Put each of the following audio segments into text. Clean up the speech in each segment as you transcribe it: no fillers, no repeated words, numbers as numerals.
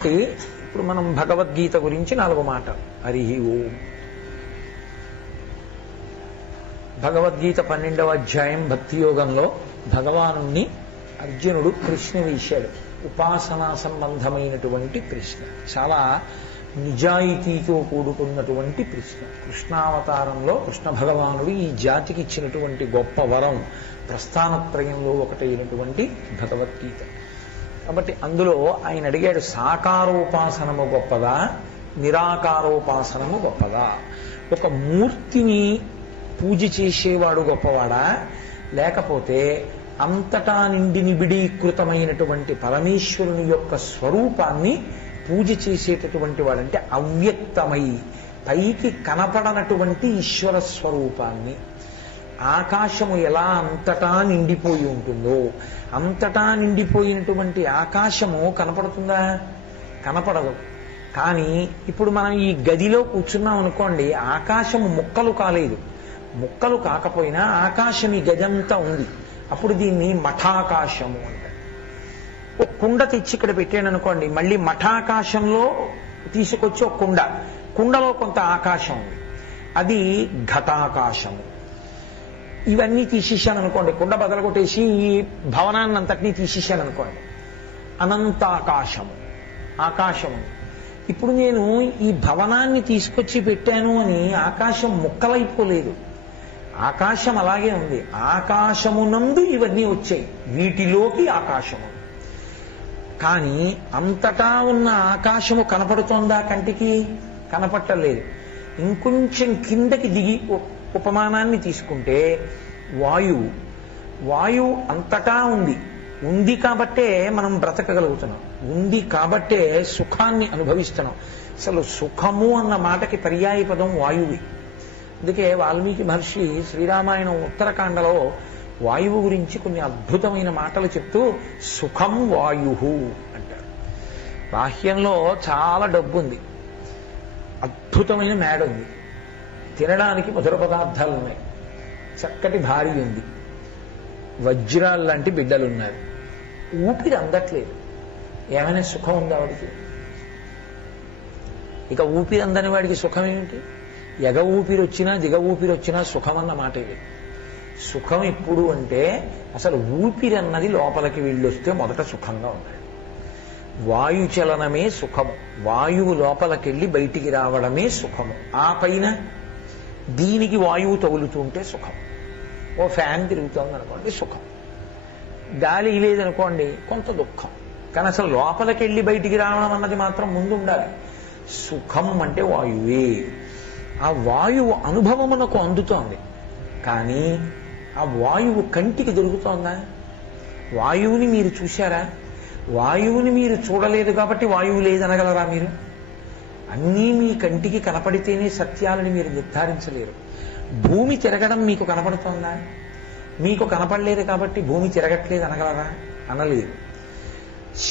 ఇప్పుడు మనం భగవద్గీత గురించి 4 మాటలు. హరి ఓం. భగవద్గీత 12వ అధ్యాయం భక్తి యోగంలో భగవానుణ్ణి అర్జునుడు ప్రశ్న వేశాడు. ఉపాసనా సంబంధమైనటువంటి ప్రశ్న, చాలా నిజాయితీతో కూడుకున్నటువంటి ప్రశ్న. కృష్ణావతారంలో కృష్ణ భగవానుడు ఈ జాతికి ఇచ్చినటువంటి గొప్ప వరం ప్రస్థానత్రయంలో ఒకటైనటువంటి భగవద్గీత. కాబట్టి అందులో ఆయన అడిగాడు, సాకారోపాసనము గొప్పదా, నిరాకారోపాసనము గొప్పదా? ఒక మూర్తిని పూజ చేసేవాడు గొప్పవాడా, లేకపోతే అంతటా నిండి నిబిడీకృతమైనటువంటి పరమేశ్వరుని యొక్క స్వరూపాన్ని పూజ చేసేటటువంటి వాడంటే అవ్యక్తమై పైకి కనపడనటువంటి ఈశ్వర స్వరూపాన్ని. ఆకాశము ఎలా అంతటా నిండిపోయి ఉంటుందో, అంతటా నిండిపోయినటువంటి ఆకాశము కనపడుతుందా? కనపడదు. కానీ ఇప్పుడు మనం ఈ గదిలో కూర్చున్నాం అనుకోండి, ఆకాశము ముక్కలు కాలేదు. ముక్కలు కాకపోయినా ఆకాశం ఈ గది అంతా ఉంది. అప్పుడు దీన్ని మఠాకాశము అంటారు. ఒక కుండ తెచ్చి ఇక్కడ పెట్టాను అనుకోండి, మళ్ళీ మఠాకాశంలో తీసుకొచ్చి ఒక కుండలో కొంత ఆకాశం ఉంది, అది ఘటాకాశము. ఇవన్నీ తీసేశాను అనుకోండి, కుండ బదలగొట్టేసి ఈ భవనాన్ని అంతటినీ తీసేశాను అనుకోండి, అనంతాకాశము, ఆకాశము. ఇప్పుడు నేను ఈ భవనాన్ని తీసుకొచ్చి పెట్టాను అని ఆకాశం ముక్కలైపోలేదు, ఆకాశం అలాగే ఉంది. ఆకాశమునందు ఇవన్నీ వచ్చాయి, వీటిలోకి ఆకాశము. కానీ అంతటా ఉన్న ఆకాశము కనపడుతోందా? కంటికి కనపట్టలేదు. ఇంకొంచెం కిందకి దిగి ఉపమానాన్ని తీసుకుంటే వాయువు అంతటా ఉంది కాబట్టే మనం బ్రతకగలుగుతున్నాం, ఉంది కాబట్టే సుఖాన్ని అనుభవిస్తున్నాం. అసలు సుఖము అన్న మాటకి పర్యాయ పదం వాయువు. అందుకే వాల్మీకి మహర్షి శ్రీరామాయణం ఉత్తరకాండలో వాయువు గురించి కొన్ని అద్భుతమైన మాటలు చెప్తూ సుఖం వాయు అంటారు. బాహ్యంలో చాలా డబ్బు ఉంది, అద్భుతమైన మేడ ఉంది, తినడానికి మధుర పదార్థాలు ఉన్నాయి, చక్కటి భార్య ఉంది, వజ్రాలు లాంటి బిడ్డలున్నారు, ఊపిరి అందట్లేదు. ఏమైనా సుఖం ఉందా వాడికి? ఇక ఊపిరి అందని వాడికి సుఖం ఏమిటి? ఎగ ఊపిరి వచ్చినా దిగ ఊపిరి వచ్చినా సుఖం అన్న మాట ఇది. సుఖం ఎప్పుడు అంటే అసలు ఊపిరి అన్నది లోపలికి వెళ్ళొస్తే మొదట సుఖంగా ఉన్నాడు. వాయుచలనమే సుఖము, వాయువు లోపలికెళ్ళి బయటికి రావడమే సుఖము. ఆ పైన దీనికి వాయువు తగులుతుంటే సుఖం. ఓ ఫ్యాన్ తిరుగుతుంది అనుకోండి సుఖం, గాలి లేదనుకోండి కొంత దుఃఖం. కానీ అసలు లోపలికెళ్ళి బయటికి రావడం అన్నది మాత్రం ముందు ఉండాలి. సుఖం అంటే వాయువే. ఆ వాయువు అనుభవమునకు అందుతోంది, కానీ ఆ వాయువు కంటికి దొరుకుతోందా? వాయువుని మీరు చూశారా? వాయువుని మీరు చూడలేదు కాబట్టి వాయువు లేదనగలరా మీరు? అన్నీ మీ కంటికి కనపడితేనే సత్యాలని మీరు నిర్ధారించలేరు. భూమి తిరగడం మీకు కనపడుతోందా? మీకు కనపడలేదు కాబట్టి భూమి తిరగట్లేదు అనగలరా? అనలేదు.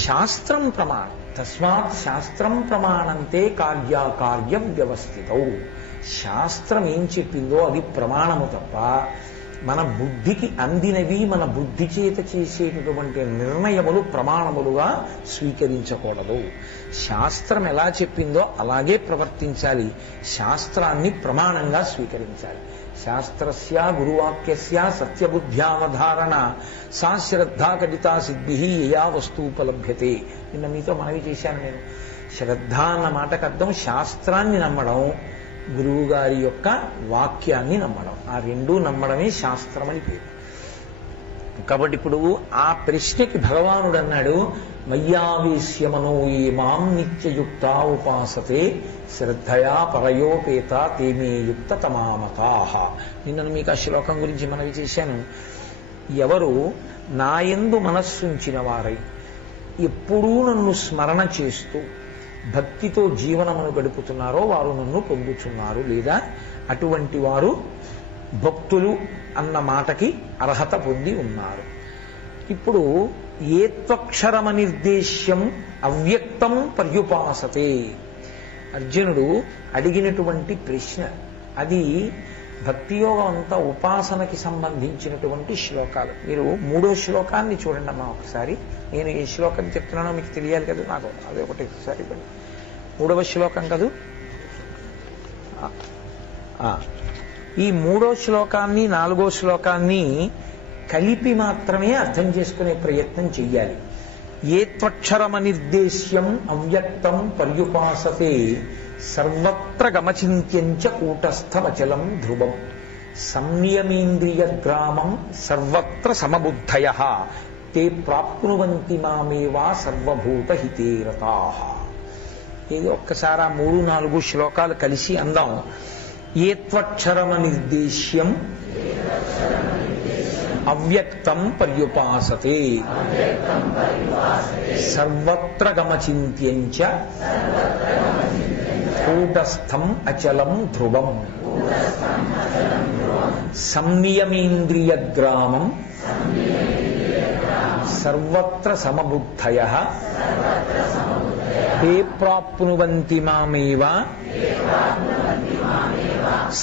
శాస్త్రం ప్రమాణం, తస్మాత్ శాస్త్రం ప్రమాణంతే కార్యాకార్య వ్యవస్థితౌ. శాస్త్రం ఏం చెప్పిందో అది ప్రమాణము తప్ప మన బుద్ధికి అందినవి మన బుద్ధి చేత చేసేటటువంటి నిర్ణయములు ప్రమాణములుగా స్వీకరించకూడదు. శాస్త్రం ఎలా చెప్పిందో అలాగే ప్రవర్తించాలి, శాస్త్రాన్ని ప్రమాణంగా స్వీకరించాలి. శాస్త్రస్య గురువాక్యస్య సత్యబుద్ధ్యావధారణ సా శ్రద్ధా కడితా సిద్ధి యయా వస్తుపలభ్యతే. నిన్న మీతో మనవి చేశాను నేను. శ్రద్ధ అన్న మాటకు అర్థం శాస్త్రాన్ని నమ్మడం, గురువు గారి యొక్క వాక్యాన్ని నమ్మడం. ఆ రెండూ నమ్మడమే శాస్త్రం అని పేరు. కాబట్టి ఇప్పుడు ఆ ప్రశ్నకి భగవానుడు అన్నాడు, మయ్యావేశ్య మనో ఏ మాం నిత్యయుక్తా ఉపాసతే శ్రద్ధయా పరయోపేత తేమే యుక్త తమామతాః. నిన్న మీకు ఆ శ్లోకం గురించి మనవి చేశాను. ఎవరు నాయందు మనస్సుంచిన వారై ఎప్పుడూ నన్ను స్మరణ చేస్తూ భక్తితో జీవనమును గడుపుతున్నారో వారు నన్ను పొందుతున్నారు, లేదా అటువంటి వారు భక్తులు అన్న మాటకి అర్హత పొంది ఉన్నారు. ఇప్పుడు ఏత్వక్షరమనిర్దేశ్యం అవ్యక్తం పర్యుపాసతే. అర్జునుడు అడిగినటువంటి ప్రశ్న అది భక్తియోగం అంతా ఉపాసనకి సంబంధించినటువంటి శ్లోకాలు. మీరు 3వ శ్లోకాన్ని చూడండి అమ్మా ఒకసారి. నేను ఏ శ్లోకం చెప్తున్నానో మీకు తెలియాలి కదా, నాకు అదే ఒకటి. 3వ శ్లోకం కదూ. ఈ 3వ శ్లోకాన్ని 4వ శ్లోకాన్ని కలిపి మాత్రమే అర్థం చేసుకునే ప్రయత్నం చెయ్యాలి. ఏ త్వక్షరమనిర్దేశ్యం అవ్యక్తం పర్యుపాసతే సర్వత్ర గమచింత్యంచ కూటస్థమచలం ధ్రువం సంనియమేంద్రియగ్రామం సర్వత్ర సమబుద్ధయః తే ప్రాప్నువంతి మామేవా సర్వభూతహితే రతాః. ఇది ఒక్కసారి ఆ 3, 4 శ్లోకాలు కలిసి అందాం. ఏ త్వక్షరమనిర్దేశ్యం అవ్యక్తం పర్యుపాసతే సర్వత్ర గమచింత్యంచ కూటస్థం అచలం ధ్రువం సంనియమేంద్రియగ్రామం సర్వత్ర సమబుద్ధయః తే ప్రాప్నువంతి మామేవ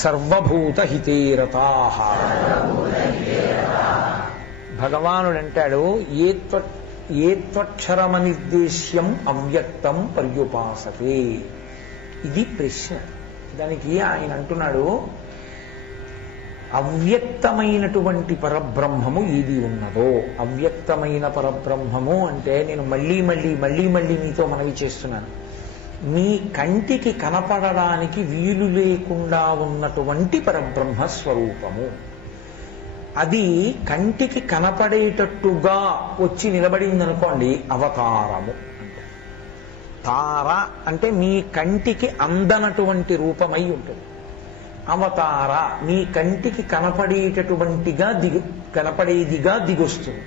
సర్వభూతహితే రతాః. భగవానుడంటాడు ఏ త్వక్షరమనిర్దేశ్యం అవ్యక్తం పర్యుపాసతే. ఇది ప్రశ్న. దానికి ఆయన అంటున్నాడు, అవ్యక్తమైనటువంటి పరబ్రహ్మము ఏది ఉన్నదో. అవ్యక్తమైన పరబ్రహ్మము అంటే నేను మళ్ళీ మీతో మనవి చేస్తున్నాను, మీ కంటికి కనపడడానికి వీలు లేకుండా ఉన్నటువంటి పరబ్రహ్మ స్వరూపము. అది కంటికి కనపడేటట్టుగా వచ్చి నిలబడిందనుకోండి, అవతారము అంటే. తార అంటే మీ కంటికి అందనటువంటి రూపమై ఉంటుంది. అవతార మీ కంటికి కనపడేదిగా దిగొస్తుంది.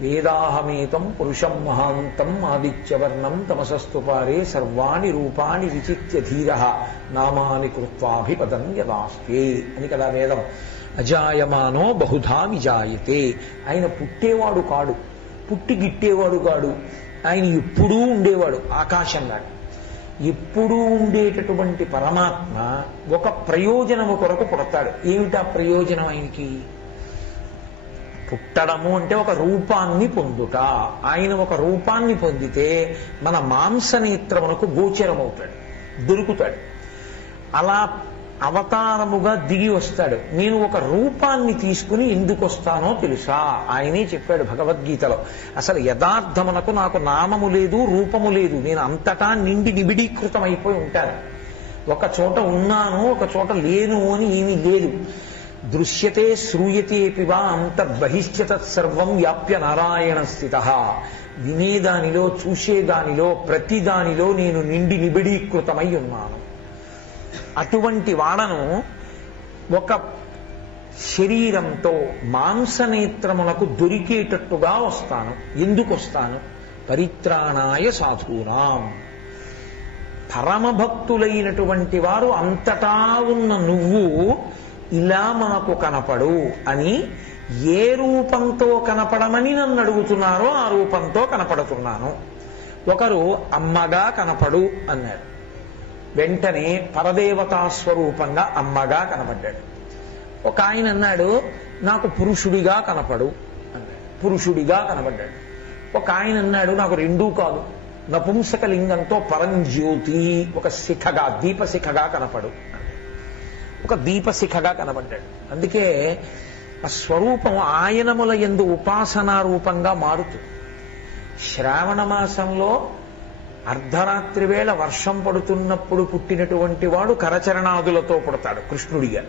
వేదాహమేతం పురుషం మహాంతం ఆదిత్యవర్ణం తమసస్తు పారే సర్వాణి రూపాణి విచిత్య ధీరః నామాని కృత్వాభిపదం యదాస్తే అని కదా వేదం. అజాయమానో బహుధా విజాయతే. ఆయన పుట్టేవాడు కాడు, పుట్టి గిట్టేవాడు కాడు. ఆయన ఎప్పుడూ ఉండేవాడు, ఆకాశంగా. ఎప్పుడూ ఉండేటటువంటి పరమాత్మ ఒక ప్రయోజనము కొరకు పుడతాడు. ఏమిటా ప్రయోజనం ఆయనకి? పుట్టడము అంటే ఒక రూపాన్ని పొందుట. ఆయన ఒక రూపాన్ని పొందితే మన మాంసనేత్రమునకు గోచరమవుతాడు, దొరుకుతాడు. అలా అవతారముగా దిగి వస్తాడు. నేను ఒక రూపాన్ని తీసుకుని ఎందుకు వస్తానో తెలుసా? ఆయనే చెప్పాడు భగవద్గీతలో, అసలు యథార్థమునకు నాకు నామము లేదు, రూపము లేదు. నేను అంతటా నిండి నిబిడీకృతం అయిపోయి ఉంటాను. ఒక చోట ఉన్నాను, ఒక చోట లేను అని ఏమీ లేదు. దృశ్యతే శ్రూయతే పివా అంతర్బహిష్య తత్సర్వం వ్యాప్య నారాయణ స్థితః. వినేదానిలో, చూసేదానిలో, ప్రతిదానిలో నేను నిండి నిబిడీకృతమై ఉన్నాను. అటువంటి వాడను ఒక శరీరంతో మాంసనేత్రములకు దొరికేటట్టుగా వస్తాను. ఎందుకు వస్తాను? పరిత్రాణాయ సాధూనాం. పరమభక్తులైనటువంటి వారు అంతటా ఉన్న నువ్వు ఇలా మనకు కనపడు అని ఏ రూపంతో కనపడమని నన్ను అడుగుతున్నారో ఆ రూపంతో కనపడుతున్నాను. ఒకరు అమ్మగా కనపడు అన్నాడు. వెంటనే పరదేవతా స్వరూపంగా అమ్మగా కనపడ్డాడు. ఒక ఆయన అన్నాడు, నాకు పురుషుడిగా కనపడు అన్నాడు. పురుషుడిగా కనపడ్డాడు. ఒక ఆయన అన్నాడు, నాకు రెండూ కాదు, నపుంసక లింగంతో పరంజ్యోతి, ఒక శిఖగా, దీపశిఖగా కనపడు అన్నాడు. ఒక దీపశిఖగా కనపడ్డాడు. అందుకే ఆ స్వరూపం ఆయనముల యందు ఉపాసనా రూపంగా మారుతుంది. శ్రావణ మాసంలో అర్ధరాత్రి వేళ వర్షం పడుతున్నప్పుడు పుట్టినటువంటి వాడు కరచరణాదులతో పుడతాడు కృష్ణుడిగా.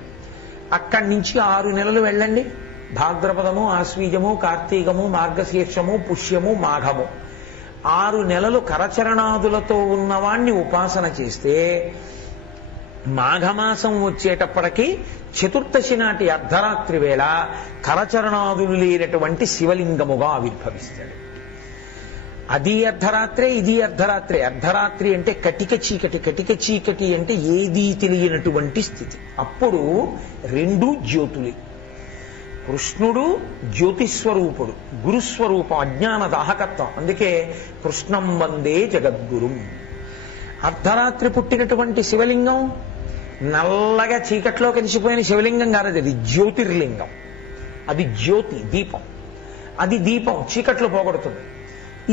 అక్కడి నుంచి 6 నెలలు వెళ్ళండి. భాద్రపదము, ఆశ్వీజము, కార్తీకము, మార్గశీర్షము, పుష్యము, మాఘము, 6 నెలలు కరచరణాదులతో ఉన్నవాణ్ణి ఉపాసన చేస్తే మాఘమాసం వచ్చేటప్పటికి చతుర్దశి నాటి అర్ధరాత్రి వేళ కరచరణాదులు లేనటువంటి శివలింగముగా ఆవిర్భవిస్తాడు. అది అర్ధరాత్రే, ఇది అర్ధరాత్రే. అర్ధరాత్రి అంటే కటిక చీకటి, కటిక చీకటి అంటే ఏదీ తెలియనటువంటి స్థితి. అప్పుడు 2 జ్యోతులే. కృష్ణుడు జ్యోతిస్వరూపుడు, గురుస్వరూపం, అజ్ఞాన దాహకత్వం. అందుకే కృష్ణం వందే జగద్గురుం. అర్ధరాత్రి పుట్టినటువంటి శివలింగం నల్లగా చీకట్లో కలిసిపోయిన శివలింగం కాదు, అది జ్యోతిర్లింగం. అది జ్యోతి, దీపం. అది దీపం చీకట్లో పోగొడుతుంది,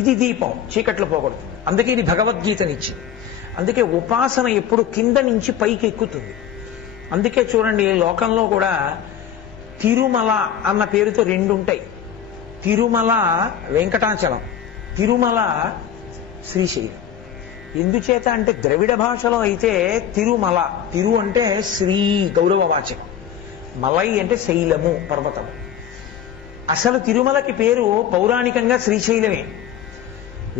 ఇది దీపం చీకట్లో పోగొడుతుంది. అందుకే ఇది భగవద్గీతనిచ్చింది. అందుకే ఉపాసన ఎప్పుడు కింద నుంచి పైకి ఎక్కుతుంది. అందుకే చూడండి, లోకంలో కూడా తిరుమల అన్న పేరుతో రెండు ఉంటాయి. తిరుమల వెంకటాచలం, తిరుమల శ్రీశైలం. ఎందుచేత అంటే ద్రవిడ భాషలో అయితే తిరుమల, తిరు అంటే శ్రీ గౌరవవాచకం, మలై అంటే శైలము, పర్వతము. అసలు తిరుమలకి పేరు పౌరాణికంగా శ్రీశైలమే.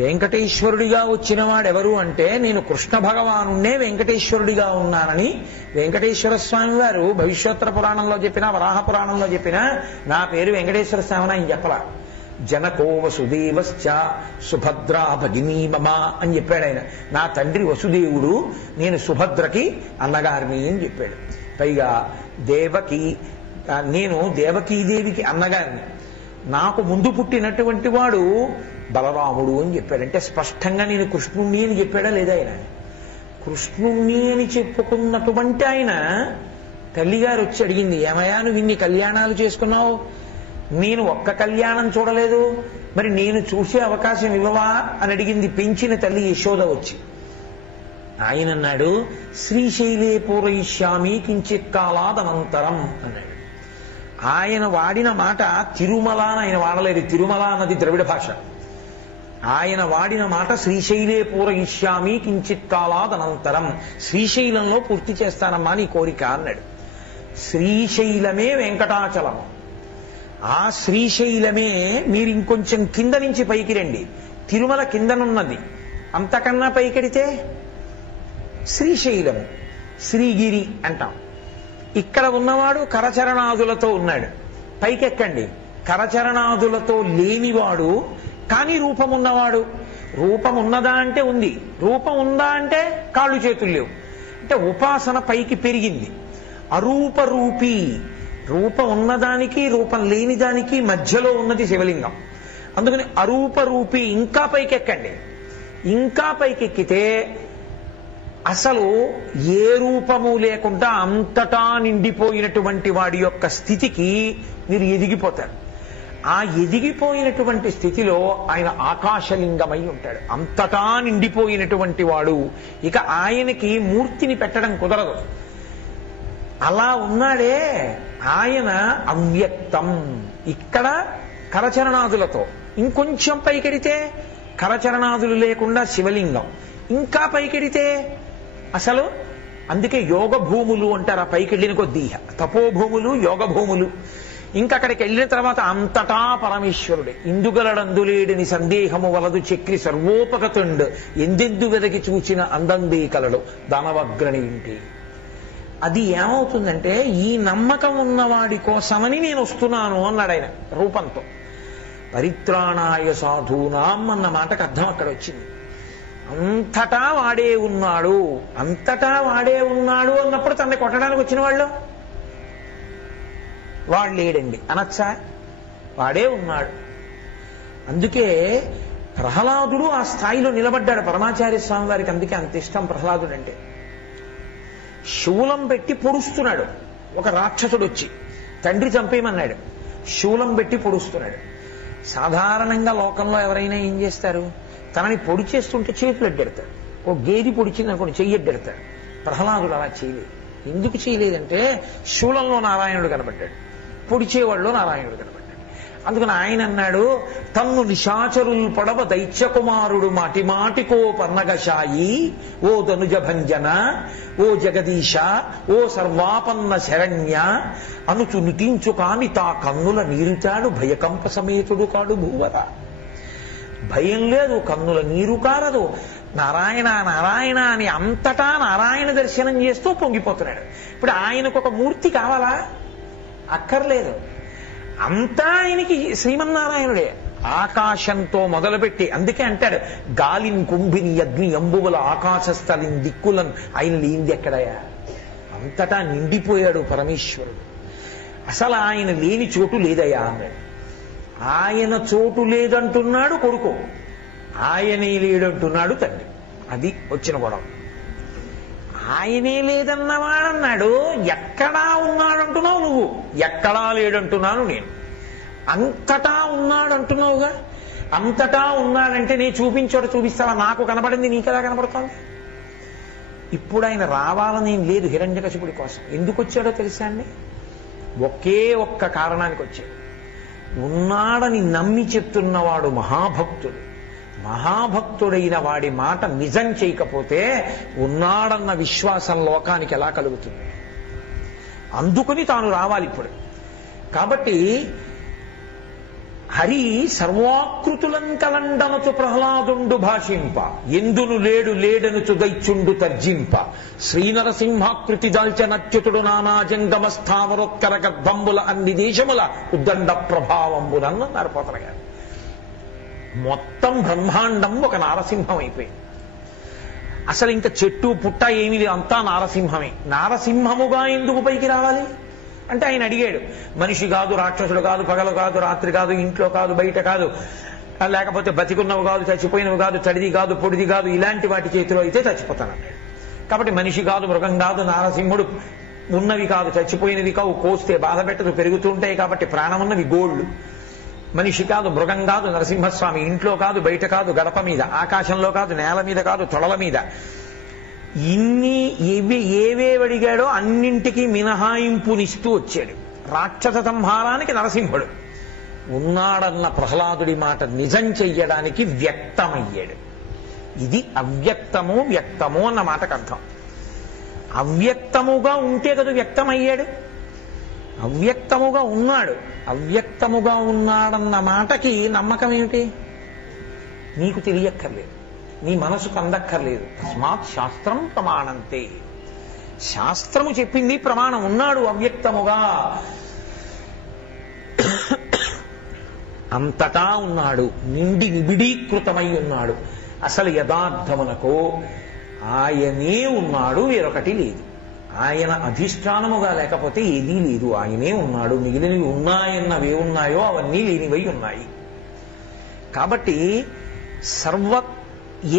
వెంకటేశ్వరుడిగా వచ్చిన వాడెవరు అంటే, నేను కృష్ణ భగవానున్నే వెంకటేశ్వరుడిగా ఉన్నానని వెంకటేశ్వర స్వామి వారు భవిష్యోత్తర పురాణంలో చెప్పినా, వరాహ పురాణంలో చెప్పినా నా పేరు వెంకటేశ్వర స్వామి ఆయన చెప్పలా. జనకో వసుదేవశ్చ సుభద్రా భగినీ మమ అని చెప్పాడు ఆయన. నా తండ్రి వసుదేవుడు, నేను సుభద్రకి అన్నగారిని అని చెప్పాడు. పైగా దేవకి, నేను దేవకీదేవికి అన్నగారిని. నాకు ముందు పుట్టినటువంటి వాడు బలరాముడు అని చెప్పాడు. అంటే స్పష్టంగా నేను కృష్ణుణ్ణి అని చెప్పాడా లేదా ఆయన? కృష్ణుణ్ణి అని చెప్పుకున్నటువంటి ఆయన తల్లిగారు వచ్చి అడిగింది, ఏమయ్యా నువ్వు ఇన్ని కళ్యాణాలు చేసుకున్నావు, నేను ఒక్క కళ్యాణం చూడలేదు, మరి నేను చూసే అవకాశం ఇవ్వవా అని అడిగింది పెంచిన తల్లి యశోద వచ్చి. ఆయన అన్నాడు, శ్రీశైలే పూరయిష్యామి కించిత్ కాలాదనంతరం అన్నాడు. ఆయన వాడిన మాట తిరుమల అని ఆయన వాడలేదు. తిరుమల అన్నది ద్రవిడ భాష. ఆయన వాడిన మాట శ్రీశైలే పూరయిష్యామి కించిత్ కాలాదనంతరం, శ్రీశైలంలో పూర్తి చేస్తానమ్మా నీ కోరిక అన్నాడు. శ్రీశైలమే వెంకటాచలం. ఆ శ్రీశైలమే మీరు ఇంకొంచెం కింద నుంచి పైకి రండి, తిరుమల కిందనున్నది. అంతకన్నా పైకెడితే శ్రీశైలము, శ్రీగిరి అంటాం. ఇక్కడ ఉన్నవాడు కరచరణాదులతో ఉన్నాడు. పైకెక్కండి, కరచరణాదులతో లేనివాడు కానీ రూపం ఉన్నవాడు. రూపం ఉన్నదా అంటే ఉంది, రూపం ఉందా అంటే కాళ్ళు చేతులు లేవు. అంటే ఉపాసన పైకి పెరిగింది. అరూప రూపీ, రూపం ఉన్నదానికి రూపం లేని దానికి మధ్యలో ఉన్నది శివలింగం. అందుకని అరూప రూపీ. ఇంకా పైకెక్కండి, ఇంకా పైకెక్కితే అసలు ఏ రూపము లేకుండా అంతటా నిండిపోయినటువంటి వాడి యొక్క స్థితికి మీరు ఎదిగిపోతారు. ఆ ఎదిగిపోయినటువంటి స్థితిలో ఆయన ఆకాశలింగమై ఉంటాడు. అంతటా నిండిపోయినటువంటి వాడు. ఇక ఆయనకి మూర్తిని పెట్టడం కుదరదు. అలా ఉన్నాడే ఆయన అవ్యక్తం. ఇక్కడ కరచరణాదులతో, ఇంకొంచెం పైకెడితే కరచరణాదులు లేకుండా శివలింగం, ఇంకా పైకెడితే అసలు. అందుకే యోగ భూములు అంటారు ఆ పైకెళ్ళిన కొద్దీ. తపోభూములు, యోగ భూములు. ఇంకా అక్కడికి వెళ్ళిన తర్వాత అంతటా పరమేశ్వరుడే. ఇందుగలడందులేడిని సందేహము వలదు చక్రి సర్వోపగతుండు, ఎందెందు వెదకి చూచిన అందందే కలడు దానవగ్రణి ఇంటి. అది ఏమవుతుందంటే, ఈ నమ్మకం ఉన్నవాడి కోసమని నేను వస్తున్నాను అన్నాడు ఆయన రూపంతో. పరిత్రాణాయ సాధూనాం అన్న మాటకు అర్థం అక్కడ వచ్చింది. అంతటా వాడే ఉన్నాడు, అంతటా వాడే ఉన్నాడు అన్నప్పుడు తనని కొట్టడానికి వచ్చిన వాళ్ళు వాడు లేడండి అనొచ్చా? వాడే ఉన్నాడు. అందుకే ప్రహ్లాదుడు ఆ స్థాయిలో నిలబడ్డాడు పరమాచార్య స్వామి వారికి. అందుకే అంత ఇష్టం ప్రహ్లాదుడు అంటే. శూలం పెట్టి పొడుస్తున్నాడు ఒక రాక్షసుడు వచ్చి, తండ్రి చంపేయమన్నాడు. శూలం పెట్టి పొడుస్తున్నాడు. సాధారణంగా లోకంలో ఎవరైనా ఏం చేస్తారు, తనని పొడి చేస్తుంటే చేతులు అడ్డెడతాడు. ఓ గేది పొడిచింది అనుకోండి, చెయ్యి అడ్డెడతాడు. ప్రహ్లాదుడు అలా చేయలేదు. ఎందుకు చేయలేదంటే, శూలంలో నారాయణుడు కనబడ్డాడు, పొడిచేవాళ్ళలో నారాయణుడు కనబడ్డాడు. అందుకని ఆయన అన్నాడు, తన్ను నిశాచరుల్ పడవ దైత్యకుమారుడు మాటి మాటికో పన్నగశాయి, ఓ ధనుజ భంజన, ఓ జగదీశ, ఓ సర్వాపన్న శరణ్య అనుచు నుతించు కాని తా కన్నుల నీరుచాడు భయకంప సమేతుడు కాడు భూవర. భయం లేదు, కన్నుల నీరు కారదు. నారాయణ నారాయణ అని అంతటా నారాయణ దర్శనం చేస్తూ పొంగిపోతున్నాడు. ఇప్పుడు ఆయనకు ఒక మూర్తి కావాలా? అక్కర్లేదు. అంతా ఆయనకి శ్రీమన్నారాయణుడే. ఆకాశంతో మొదలుపెట్టి, అందుకే అంటాడు, గాలిని కుంభిని అగ్ని అంబువుల ఆకాశస్థలిని దిక్కులను ఆయన లేనిది ఎక్కడయా? అంతటా నిండిపోయాడు పరమేశ్వరుడు. అసలు ఆయన లేని చోటు లేదయా అన్నాడు. ఆయన చోటు లేదంటున్నాడు కొడుకు, ఆయనే లేడంటున్నాడు తండ్రి. అది వచ్చిన గొడవ. ఆయనే లేదన్నవాడన్నాడు. ఎక్కడా ఉన్నాడంటున్నావు నువ్వు, ఎక్కడా లేడంటున్నాను నేను. అంతటా ఉన్నాడంటున్నావుగా. అంతటా ఉన్నాడంటే నేను చూపించోట చూపిస్తావా? నాకు కనబడింది నీకెలా కనబడుతోంది? ఇప్పుడు ఆయన రావాలని లేదు హిరణ్యకశిపుడి కోసం. ఎందుకు వచ్చాడో తెలుసా అండి? ఒకే ఒక్క కారణానికి వచ్చాడు. ఉన్నాడని నమ్మి చెప్తున్నవాడు మహాభక్తుడు. మహాభక్తుడైన వాడి మాట నిజం చేయకపోతే ఉన్నాడన్న విశ్వాసం లోకానికి ఎలా కలుగుతుంది? అందుకని తాను రావాలి ఇప్పుడు. కాబట్టి హరి సర్వాకృతులం కలండనచు ప్రహ్లాదుండు భాషింప, ఎందును లేడు లేడనుచు దైత్యుండు తర్జింప, శ్రీనరసింహాకృతి దాల్చనచ్యుతుడు నానా జంగమ స్థావరోత్కర గర్భంబుల అన్ని దేశముల ఉద్దండ ప్రభావంబునన్నారు పోతన గారు. మొత్తం బ్రహ్మాండం ఒక నారసింహం అయిపోయింది. అసలు ఇంకా చెట్టు పుట్ట ఏమి లేదు, అంతా నారసింహమే. నారసింహముగా ఎందుకు పైకి రావాలి అంటే ఆయన అడిగాడు. మనిషి కాదు, రాక్షసుడు కాదు, పగలు కాదు, రాత్రి కాదు, ఇంట్లో కాదు, బయట కాదు, లేకపోతే బతికున్నవి కాదు, చచ్చిపోయినవి కాదు, తడిది కాదు, పొడిది కాదు, ఇలాంటి వాటి చేతిలో అయితే చచ్చిపోతానన్నాడు. కాబట్టి మనిషి కాదు, మృగం కాదు, నారసింహుడు ఉన్నవి కాదు, చచ్చిపోయినవి కావు, కోస్తే బాధ పెట్టదు, పెరుగుతూ ఉంటాయి కాబట్టి ప్రాణమున్నవి గోళ్ళు. మనిషి కాదు, మృగం కాదు, నరసింహస్వామి ఇంట్లో కాదు, బయట కాదు, గడప మీద, ఆకాశంలో కాదు, నేల మీద కాదు, తొడల మీద. ఇన్ని ఏవేవడిగాడో అన్నింటికీ మినహాయింపునిస్తూ వచ్చాడు. రాక్షస సంహారానికి నరసింహుడు. ఉన్నాడన్న ప్రహ్లాదుడి మాట నిజం చెయ్యడానికి వ్యక్తమయ్యాడు. ఇది అవ్యక్తము వ్యక్తము అన్న మాటకు అర్థం. అవ్యక్తముగా ఉంటే కదా వ్యక్తమయ్యాడు. అవ్యక్తముగా ఉన్నాడు. అవ్యక్తముగా ఉన్నాడన్న మాటకి నమ్మకం ఏమిటి? నీకు తెలియక్కర్లేదు, నీ మనసుకు అందక్కర్లేదు. తస్మాత్ శాస్త్రం ప్రమాణంతే. శాస్త్రము చెప్పింది ప్రమాణం. ఉన్నాడు అవ్యక్తముగా, అంతటా ఉన్నాడు, నిండి నిబిడీకృతమై ఉన్నాడు. అసలు యథార్థమునకు ఆయనే ఉన్నాడు, వేరొకటి లేదు. ఆయన అధిష్టానముగా లేకపోతే ఏదీ లేదు. ఆయనే ఉన్నాడు. మిగిలినవి ఉన్నాయన్నవే ఉన్నాయో అవన్నీ లేనివై ఉన్నాయి. కాబట్టి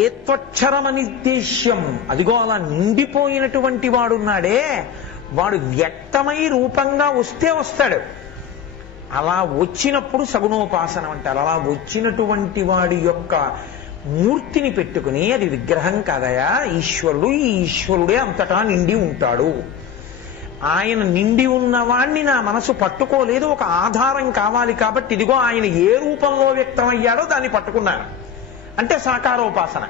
ఏత్వక్షరమనిర్దేశ్యం, అదిగో అలా నిండిపోయినటువంటి వాడున్నాడే, వాడు వ్యక్తమై రూపంగా వస్తే వస్తాడు. అలా వచ్చినప్పుడు సగుణోపాసనం అంటారు. అలా వచ్చినటువంటి వాడి యొక్క మూర్తిని పెట్టుకుని అది విగ్రహం కాదయా ఈశ్వరుడు, ఈ ఈశ్వరుడే అంతటా నిండి ఉంటాడు. ఆయన నిండి ఉన్నవాణ్ణి నా మనసు పట్టుకోలేదు, ఒక ఆధారం కావాలి. కాబట్టి ఇదిగో ఆయన ఏ రూపంలో వ్యక్తమయ్యాడో దాన్ని పట్టుకున్నాను అంటే సాకారోపాసన.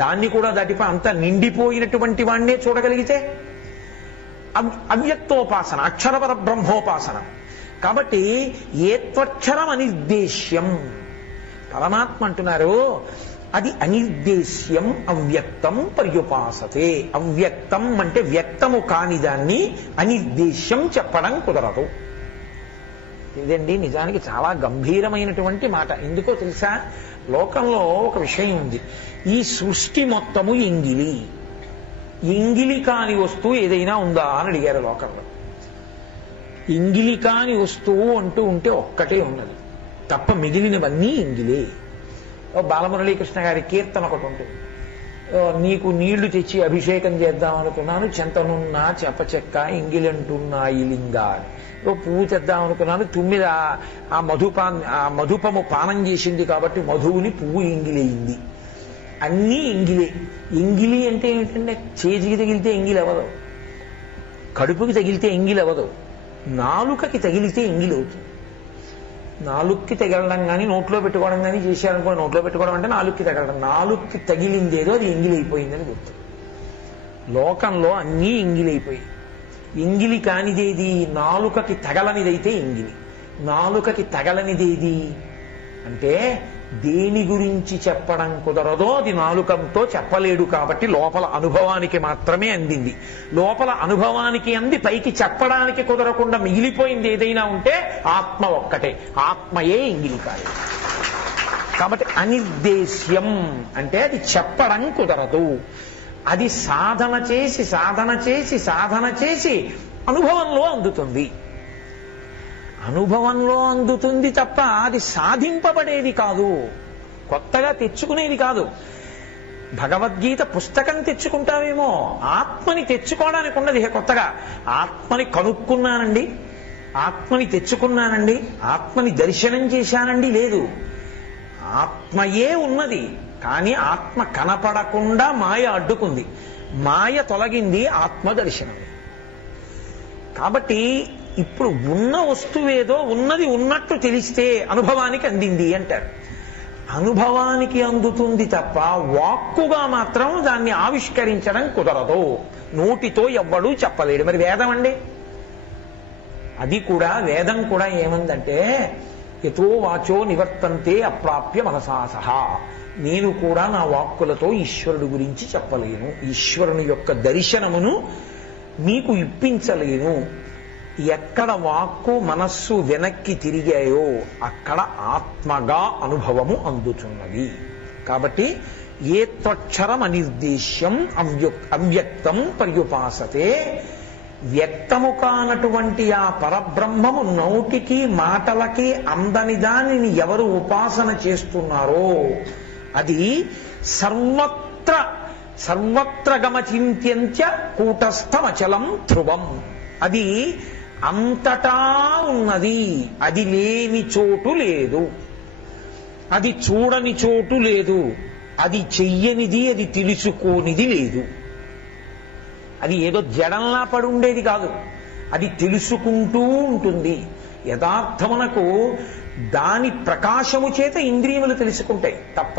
దాన్ని కూడా దాటిపై అంత నిండిపోయినటువంటి వాణ్ణే చూడగలిగితే అవ్యక్తోపాసన, అక్షరపర బ్రహ్మోపాసన. కాబట్టి ఏత్వక్షరం అనిర్దేశ్యం. పరమాత్మ అంటున్నారు అది అనిర్దేశ్యం అవ్యక్తం పర్యుపాసతే. అవ్యక్తం అంటే వ్యక్తము కాని దాన్ని అనిర్దేశ్యం చెప్పడం కుదరదు. ఇదండి నిజానికి చాలా గంభీరమైనటువంటి మాట. ఎందుకో తెలుసా? లోకంలో ఒక విషయం ఉంది. ఈ సృష్టి మొత్తము ఎంగిలి. ఎంగిలి కాని వస్తువు ఏదైనా ఉందా అని అడిగారు లోకంలో. ఎంగిలి కాని వస్తువు అంటూ ఉంటే ఒక్కటే ఉన్నది తప్ప మిగిలినవన్నీ ఎంగిలే. బాలమురళీకృష్ణ గారి కీర్తన ఒకటి ఉంటుంది. నీకు నీళ్లు తెచ్చి అభిషేకం చేద్దాం అనుకున్నాను, చెంతనున్నా చెప్పచెక్క ఎంగిలంటున్నాయి లింగా అని. పువ్వు తెద్దాం అనుకున్నాను, తుమ్మిద ఆ మధుపము పానం చేసింది కాబట్టి మధువుని పువ్వు ఎంగిలేయింది. అన్నీ ఎంగిలే. ఎంగిలి అంటే ఏమిటంటే చేతికి తగిలితే ఎంగిలి అవ్వదు, కడుపుకి తగిలితే ఎంగిలి అవ్వదు, నాలుకకి తగిలితే ఎంగిలి అవుతుంది. నాలుక్కి తగలడం కానీ నోట్లో పెట్టుకోవడం కానీ చేశారనుకోండి. నోట్లో పెట్టుకోవడం అంటే నాలుక్కి తగలడం. నాలుక్కి తగిలిందేదో అది ఎంగిలైపోయిందని గుర్తు. లోకంలో అన్నీ ఎంగిలైపోయి. ఎంగిలి కానిదేది? నాలుకకి తగలనిదైతే ఎంగిలి. నాలుకకి తగలనిదేది అంటే దేని గురించి చెప్పడం కుదరదో అది నాలుకంతో చెప్పలేడు. కాబట్టి లోపల అనుభవానికి మాత్రమే అందింది. లోపల అనుభవానికి అంది పైకి చెప్పడానికి కుదరకుండా మిగిలిపోయింది ఏదైనా ఉంటే ఆత్మ ఒక్కటే. ఆత్మయే ఎంగిలి కాదు. కాబట్టి అనిర్దేశ్యం అంటే అది చెప్పడం కుదరదు. అది సాధన చేసి సాధన చేసి సాధన చేసి అనుభవంలో అందుతుంది. అనుభవంలో అందుతుంది తప్ప అది సాధింపబడేది కాదు, కొత్తగా తెచ్చుకునేది కాదు. భగవద్గీత పుస్తకం తెచ్చుకుంటామేమో, ఆత్మని తెచ్చుకోవడానికి ఉన్నది కొత్తగా. ఆత్మని కనుక్కున్నానండి, ఆత్మని తెచ్చుకున్నానండి, ఆత్మని దర్శనం చేశానండి లేదు. ఆత్మయే ఉన్నది, కానీ ఆత్మ కనపడకుండా మాయ అడ్డుకుంది. మాయ తొలగింది, ఆత్మ దర్శనం. కాబట్టి ఇప్పుడు ఉన్న వస్తువేదో ఉన్నది ఉన్నట్టు తెలిస్తే అనుభవానికి అందింది అంటారు. అనుభవానికి అందుతుంది తప్ప వాక్కుగా మాత్రం దాన్ని ఆవిష్కరించడం కుదరదు. నోటితో ఎవ్వడూ చెప్పలేడు. మరి వేదం అండి, అది కూడా వేదం కూడా ఏమందంటే యతో వాచో నివర్తంతే అప్రాప్య మనసా సహా. నేను కూడా నా వాక్కులతో ఈశ్వరుడు గురించి చెప్పలేను, ఈశ్వరుని యొక్క దర్శనమును మీకు ఇప్పించలేను. ఎక్కడ వాక్కు మనస్సు వెనక్కి తిరిగాయో అక్కడ ఆత్మగా అనుభవము అందుతున్నది. కాబట్టి ఏ త్వక్షరం అనిర్దేశ్యం అవ్యక్తం పర్యుపాసతే, వ్యక్తము కానటువంటి ఆ పరబ్రహ్మము నోటికి మాటలకి అందని దానిని ఎవరు ఉపాసన చేస్తున్నారో అది సర్వత్ర గమచింత్యంత్య కూటస్థమచలం ధ్రువం. అది అంతటా ఉన్నది, అది లేని చోటు లేదు, అది చూడని చోటు లేదు, అది చెయ్యనిది, అది తెలుసుకోనిది లేదు. అది ఏదో జడంలా పడుండేది కాదు, అది తెలుసుకుంటూ ఉంటుంది. యథార్థమునకు దాని ప్రకాశము చేత ఇంద్రియములు తెలుసుకుంటాయి తప్ప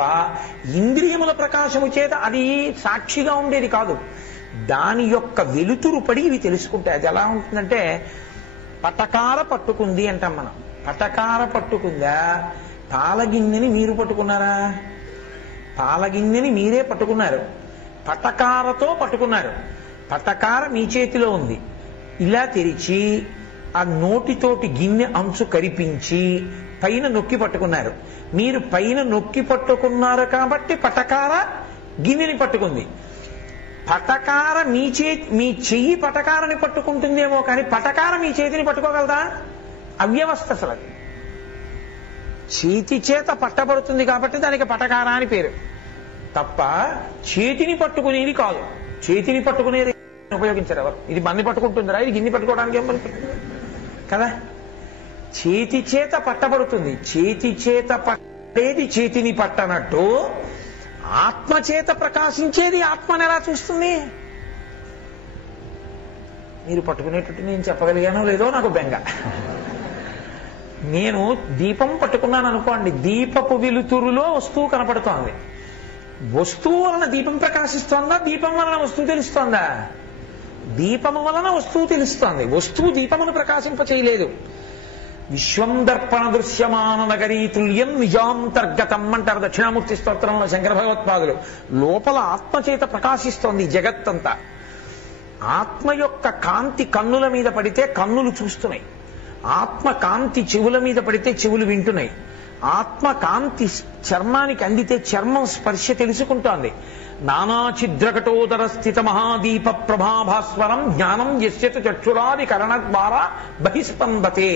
ఇంద్రియముల ప్రకాశము చేత అది సాక్షిగా ఉండేది కాదు. దాని యొక్క వెలుతురు పడి ఇవి తెలుసుకుంటాయి. అది ఎలా ఉంటుందంటే పటకార పట్టుకుంది అంటాం మనం. పటకార పట్టుకుందా, పాలగిన్నెని మీరు పట్టుకున్నారా? పాలగిన్నెని మీరే పట్టుకున్నారు, పటకారతో పట్టుకున్నారు. పటకార మీ చేతిలో ఉంది. ఇలా తెరిచి ఆ నోటితోటి గిన్నె అంచు కరిపించి పైన నొక్కి పట్టుకున్నారు. మీరు పైన నొక్కి పట్టుకున్నారు కాబట్టి పటకార గిన్నెని పట్టుకుంది. పటకార మీ చెయ్యి పటకారని పట్టుకుంటుందేమో కానీ పటకార మీ చేతిని పట్టుకోగలదా? అవ్యవస్థ. అసలు చేతి చేత పట్టబడుతుంది కాబట్టి దానికి పటకార అని పేరు తప్ప చేతిని పట్టుకునేది కాదు. చేతిని పట్టుకునేది ఉపయోగించారు ఎవరు? ఇది మన్ని పట్టుకుంటుందిరా, ఇది గిన్నె పట్టుకోవడానికి ఏమనుకుంటుంది కదా. చేతి చేత పట్టబడుతుంది. చేతి చేత పట్టేది చేతిని పట్టనట్టు ఆత్మ చేత ప్రకాశించేది ఆత్మని ఎలా చూస్తుంది? మీరు పట్టుకునేటట్టు నేను చెప్పగలిగానో లేదో నాకు బెంగ. నేను దీపం పట్టుకున్నాను అనుకోండి, దీపపు వెలుతురులో వస్తువు కనపడుతోంది. వస్తువు వలన దీపం ప్రకాశిస్తోందా, దీపం వలన వస్తువు తెలుస్తోందా? దీపము వలన వస్తువు తెలుస్తోంది, వస్తువు దీపమును ప్రకాశింప చేయలేదు. విశ్వం దర్పణ దృశ్యమాన నగరీ తుల్యం నిజాంతర్గతం అంటారు దక్షిణామూర్తి స్తోత్రంలో శంకర భగవత్పాదులు. లోపల ఆత్మచేత ప్రకాశిస్తోంది జగత్తంతా. ఆత్మ యొక్క కాంతి కన్నుల మీద పడితే కన్నులు చూస్తున్నాయి, ఆత్మ కాంతి చెవుల మీద పడితే చెవులు వింటున్నాయి, ఆత్మ కాంతి చర్మానికి అందితే చర్మం స్పర్శ తెలుసుకుంటోంది. నానాఛిద్రకటోదర స్థిత మహాదీప ప్రభాభాస్వరం జ్ఞానం యస్యతు చక్షురాది కరణ ద్వారా బహిస్పందతే.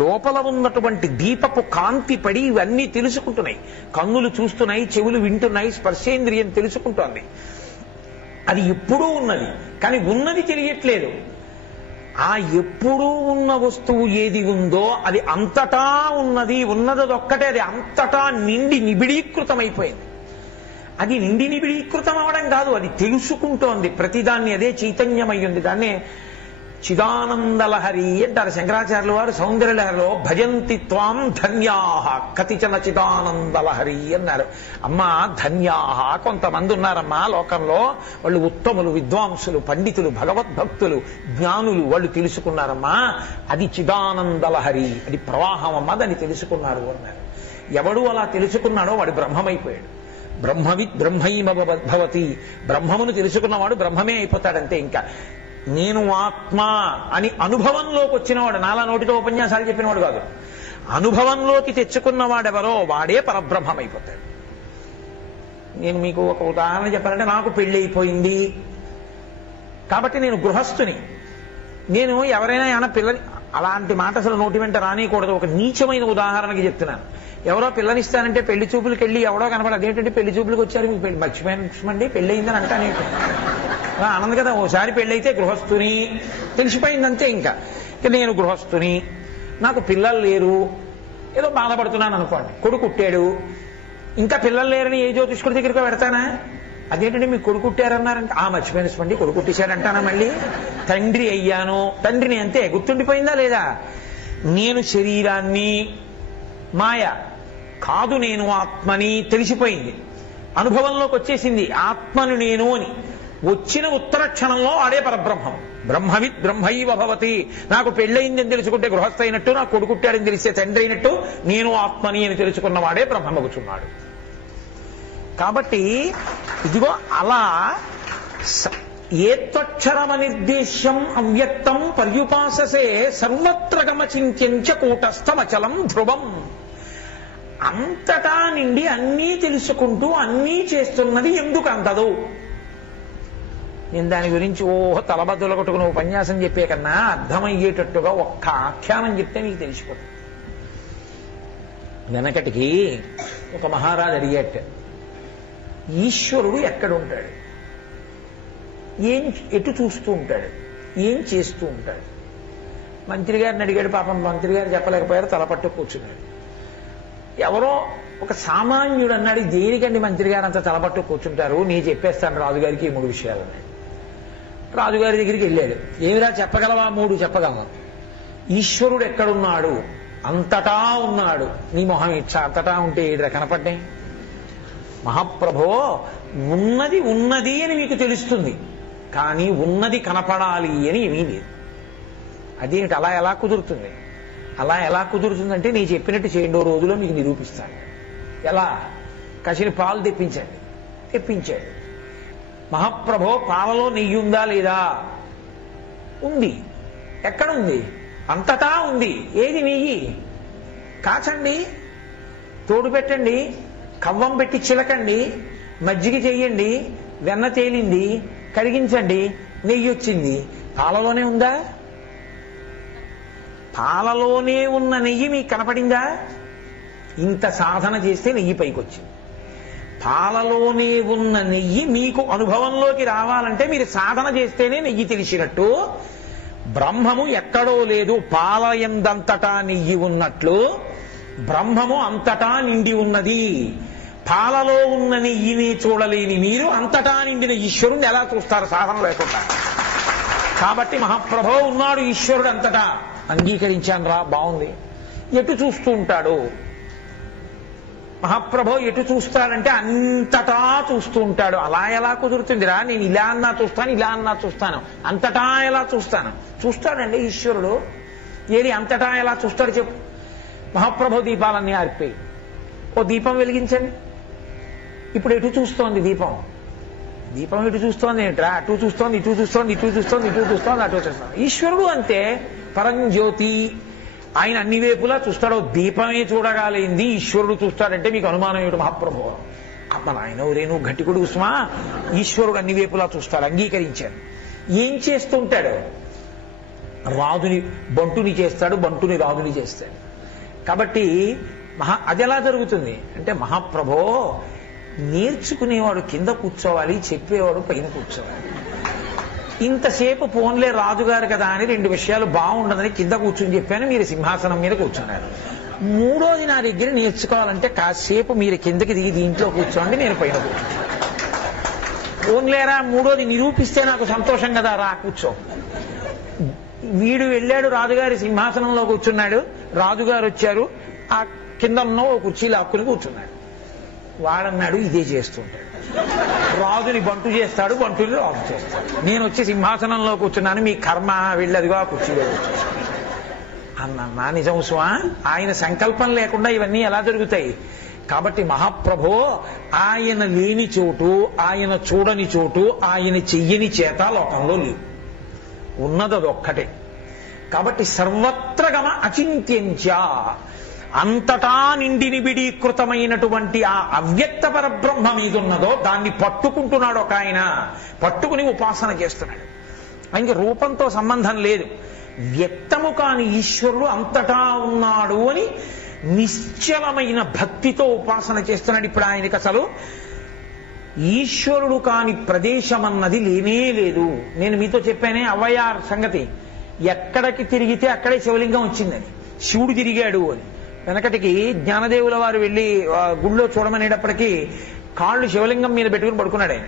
లోపల ఉన్నటువంటి దీపపు కాంతి పడి ఇవన్నీ తెలుసుకుంటున్నాయి. కన్నులు చూస్తున్నాయి, చెవులు వింటున్నాయి, స్పర్శేంద్రియం తెలుసుకుంటోంది. అది ఎప్పుడూ ఉన్నది, కానీ ఉన్నది తెలియట్లేదు. ఆ ఎప్పుడూ ఉన్న వస్తువు ఏది ఉందో అది అంతటా ఉన్నది. ఉన్నదొక్కటే, అది అంతటా నిండి నిబిడీకృతమైపోయింది. అది నిండి నిబిడీకృతం అవడం కాదు, అది తెలుసుకుంటోంది ప్రతిదాన్ని. అదే చైతన్యమై ఉంది. దాన్నే చిదానందలహరి అంటారు శంకరాచార్యుల వారు సౌందర్యలహరిలో. భజంతి త్వాం ధన్యాహ కతిచన చిదానందలహరి అన్నారు. అమ్మా ధన్యాహ, కొంతమంది ఉన్నారమ్మా లోకంలో, వాళ్ళు ఉత్తములు, విద్వాంసులు, పండితులు, భగవద్భక్తులు, జ్ఞానులు, వాళ్ళు తెలుసుకున్నారమ్మా. అది చిదానందలహరి, అది ప్రవాహం అమ్మా, దాన్ని తెలుసుకున్నారు అన్నారు. ఎవడు అలా తెలుసుకున్నాడో వాడు బ్రహ్మమైపోయాడు. బ్రహ్మవిద్ బ్రహ్మైమ భవతి, బ్రహ్మమును తెలుసుకున్నవాడు బ్రహ్మమే అయిపోతాడంతే. ఇంకా నేను ఆత్మ అని అనుభవంలోకి వచ్చినవాడు, నాలా నోటితో ఉపన్యాసాలు చెప్పినవాడు కాదు, అనుభవంలోకి తెచ్చుకున్నవాడెవరో వాడే పరబ్రహ్మమైపోతాడు. నేను మీకు ఒక ఉదాహరణ చెప్పాలంటే, నాకు పెళ్లి అయిపోయింది కాబట్టి నేను గృహస్థుని. నేను ఎవరైనా ఏమైనా పిల్లని అలాంటి మాట అసలు నోటి వెంట రానియకూడదు. ఒక నీచమైన ఉదాహరణకి చెప్తున్నాను. ఎవరో పిల్లనిస్తానంటే పెళ్లి చూపులకి వెళ్ళి ఎవడో కనపడదు. అదేంటంటే పెళ్లి చూపులకు వచ్చారు, మీకు పెళ్లి మర్చిపోయింది పెళ్లి అయిందని అంటానే ఆనంద్ కదా. ఓసారి పెళ్ళైతే గృహస్థుని తెలిసిపోయిందంతే. ఇంకా నేను గృహస్థుని, నాకు పిల్లలు లేరు, ఏదో బాధపడుతున్నాను అనుకోండి. కొడుకు పుట్టాడు, ఇంకా పిల్లలు లేరని ఏ జ్యోతిష్కుడి దగ్గరికి పెడతానా? అదేంటంటే మీకు కొడుకు పుట్టారన్నారంటే మర్చిపోయినప్పండి కొడుకు పుట్టేశాడంటానా? మళ్ళీ తండ్రి అయ్యాను, తండ్రిని అంతే గుర్తుండిపోయిందా లేదా? నేను శరీరాన్ని, మాయ కాదు నేను ఆత్మని తెలిసిపోయింది, అనుభవంలోకి వచ్చేసింది ఆత్మను నేను అని. వచ్చిన ఉత్తర క్షణంలో ఆడే పరబ్రహ్మం. బ్రహ్మవిత్ బ్రహ్మైవ భవతి. నాకు పెళ్ళయిందని తెలుసుకుంటే గృహస్థ అయినట్టు, నాకు కొడుకుట్టాడని తెలిస్తే తండ్రి అయినట్టు, నేను ఆత్మని అని తెలుసుకున్నవాడే బ్రహ్మమగుచున్నాడు. కాబట్టి ఇదిగో అలా ఏత్వక్షరమనిర్దేశ్యం అవ్యక్తం పర్యుపాససే సర్వత్ర గమచింత్యంచ కూటస్థమచలం ధ్రువం. అంతటా నిండి అన్నీ తెలుసుకుంటూ అన్నీ చేస్తున్నది ఎందుకు అందదు? నేను దాని గురించి తలబద్దలు కొట్టుకుని ఉపన్యాసం చెప్పే కన్నా అర్థమయ్యేటట్టుగా ఒక్క ఆఖ్యానం చెప్తే మీకు తెలిసిపోతుంది. వెనకటికి ఒక మహారాజు అడిగేట, ఈశ్వరుడు ఎక్కడుంటాడు, ఎటు చూస్తూ ఉంటాడు, ఏం చేస్తూ ఉంటాడు? మంత్రి గారిని అడిగాడు. పాపం మంత్రి గారు చెప్పలేకపోయారు, తలపట్టు కూర్చున్నాడు. ఎవరో ఒక సామాన్యుడు అన్నాడు, దేనికండి మంత్రి గారు అంత తలపట్టు కూర్చుంటారు, నీ చెప్పేస్తాను రాజుగారికి ఈ 3 విషయాలు. రాజుగారి దగ్గరికి వెళ్ళాడు. ఏమిరా చెప్పగలవా? 3 చెప్పగలను. ఈశ్వరుడు ఎక్కడున్నాడు? అంతటా ఉన్నాడు. నీ మొహం ఇచ్చా, అంతటా ఉంటే ఏడురా కనపడ్డాయి? మహాప్రభో, ఉన్నది ఉన్నది అని మీకు తెలుస్తుంది, కానీ ఉన్నది కనపడాలి అని ఏమీ లేదు. అదేమిటి అలా ఎలా కుదురుతుంది? అలా ఎలా కుదురుతుందంటే నేను చెప్పినట్టు చేయండి, రోజులో మీకు నిరూపిస్తాను. ఎలా? కసిని పాలు తెప్పించండి. తెప్పించాడు. మహాప్రభో, పాలలో నెయ్యి ఉందా లేదా? ఉంది. ఎక్కడుంది? అంతటా ఉంది. ఏది నెయ్యి? కాచండి, తోడు పెట్టండి, కవ్వం పెట్టి చిలకండి, మజ్జిగ చెయ్యండి, వెన్న తేలింది, కరిగించండి, నెయ్యి వచ్చింది. పాలలోనే ఉందా? పాలలోనే ఉన్న నెయ్యి మీకు కనపడిందా? ఇంత సాధన చేస్తే నెయ్యి పైకి వచ్చింది. పాలలోనే ఉన్న నెయ్యి మీకు అనుభవంలోకి రావాలంటే మీరు సాధన చేస్తేనే నెయ్యి తెలిసినట్టు, బ్రహ్మము ఎక్కడో లేదు, పాలయందంతటా నెయ్యి ఉన్నట్లు బ్రహ్మము అంతటా నిండి ఉన్నది. పాలలో ఉన్న నెయ్యిని చూడలేని మీరు అంతటా నిండిన ఈశ్వరుణ్ణి ఎలా చూస్తారు సాధన లేకుండా? కాబట్టి మహాప్రభో ఉన్నాడు ఈశ్వరుడు అంతటా. అంగీకరించాను రా, బాగుంది. ఎటు చూస్తూ ఉంటాడు మహాప్రభో? ఎటు చూస్తాడంటే అంతటా చూస్తూ ఉంటాడు. అలా ఎలా కుదురుతుందిరా? నేను ఇలా అన్నా చూస్తాను, ఇలా అన్నా చూస్తాను, అంతటా ఎలా చూస్తాను? చూస్తాడండి ఈశ్వరుడు. ఏది అంతటా ఎలా చూస్తాడు చెప్పు? మహాప్రభో, దీపాలన్నీ ఆరిపోయి ఓ దీపం వెలిగించండి. ఇప్పుడు ఎటు చూస్తోంది దీపం? దీపం ఎటు చూస్తోంది ఏంట్రా? అటు చూస్తోంది, ఇటు చూస్తోంది, ఇటు చూస్తోంది, ఇటు చూస్తోంది, అటు చూస్తోంది. ఈశ్వరుడు అంతే, పరంజ్యోతి. ఆయన అన్ని వైపులా చూస్తాడు. దీపమే చూడగాలేంది ఈశ్వరుడు చూస్తాడంటే మీకు అనుమానం ఏమిటి మహాప్రభు? అమ్మ నాయన రేణు గట్టికుడు ఉస్మా, ఈశ్వరుడు అన్ని వైపులా చూస్తాడు. అంగీకరించాను. ఏం చేస్తుంటాడు? రాజుని బంటుని చేస్తాడు, బంటుని రాజుని చేస్తాడు. కాబట్టి అది ఎలా జరుగుతుంది అంటే, మహాప్రభో, నేర్చుకునేవాడు కింద కూర్చోవాలి, చెప్పేవాడు పైన కూర్చోవాలి. ఇంతసేపు పోన్లే రాజుగారు కదా అని 2 విషయాలు బాగుండదని కింద కూర్చుని చెప్పాను, మీరు సింహాసనం మీద కూర్చున్నారు. 3వది నా దగ్గర నేర్చుకోవాలంటే కాసేపు మీరు కిందకి దిగి దీంట్లో కూర్చోండి, నేను పైన కూర్చుంటాను. పోన్లేరా 3వది నిరూపిస్తే నాకు సంతోషం కదా, రా కూర్చో. వీడు వెళ్ళాడు, రాజుగారి సింహాసనంలో కూర్చున్నాడు. రాజుగారు వచ్చారు, ఆ కింద ఉన్న ఓ కుర్చీ లాక్కుని కూర్చున్నాడు. వాడన్నాడు ఇదే చేస్తుంటాడు. రాజుని బంటు చేస్తాడు, బంటుని రాజు చేస్తాడు. నేను వచ్చి సింహాసనంలో కూర్చున్నాను, మీ కర్మ వెళ్ళదిగా కుర్చీలో కూర్చున్నాను అన్నా. నిజం స్వా, ఆయన సంకల్పం లేకుండా ఇవన్నీ ఎలా జరుగుతాయి? కాబట్టి మహాప్రభో, ఆయన లేని చోటు, ఆయన చూడని చోటు, ఆయన చెయ్యని చేత లోకంలో లేవు. ఉన్నది అదొక్కటే. కాబట్టి సర్వత్రగమ అచింత్యంచ, అంతటా నిండి నిబిడీకృతమైనటువంటి ఆ అవ్యక్త పరబ్రహ్మ మీదున్నదో దాన్ని పట్టుకుంటున్నాడు ఒక ఆయన. పట్టుకుని ఉపాసన చేస్తున్నాడు. ఆయనకి రూపంతో సంబంధం లేదు. వ్యక్తము కాని ఈశ్వరుడు అంతటా ఉన్నాడు అని నిశ్చలమైన భక్తితో ఉపాసన చేస్తున్నాడు. ఇప్పుడు ఆయనకి అసలు ఈశ్వరుడు కాని ప్రదేశం అన్నది లేనే లేదు. నేను మీతో చెప్పానే అవ్వయార్ సంగతి, ఎక్కడికి తిరిగితే అక్కడే శివలింగం వచ్చిందని, శివుడు తిరిగాడు అని. వెనకటికి జ్ఞానదేవుల వారు వెళ్ళి గుళ్ళో చూడమనేటప్పటికీ కాళ్ళు శివలింగం మీద పెట్టుకుని పడుకున్నాడు ఆయన.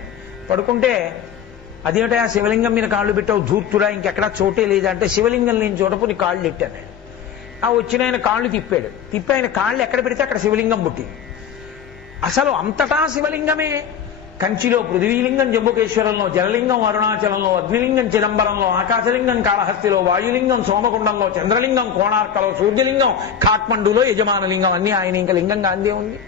పడుకుంటే అదేమిటా శివలింగం మీద కాళ్ళు పెట్టావు ధూర్తుడా, ఇంకెక్కడా చోటే లేదా అంటే, శివలింగం లేని చోటపు నీ కాళ్ళు పెట్టాను. ఆ వచ్చిన ఆయన కాళ్ళు తిప్పాడు. తిప్పి ఆయన కాళ్ళు ఎక్కడ పెడితే అక్కడ శివలింగం పుట్టింది. అసలు అంతటా శివలింగమే. కంచిలో పృథ్వీలింగం, జంబుకేశ్వరంలో జలలింగం, అరుణాచలంలో అగ్నిలింగం, చిదంబరంలో ఆకాశలింగం, కాళహస్తిలో వాయులింగం, సోమకుండంలో చంద్రలింగం, కోణార్కలో సూర్యలింగం, ఖాట్మండులో యజమానలింగం. అన్ని ఆయన ఇంకా లింగంగా అందే ఉంది.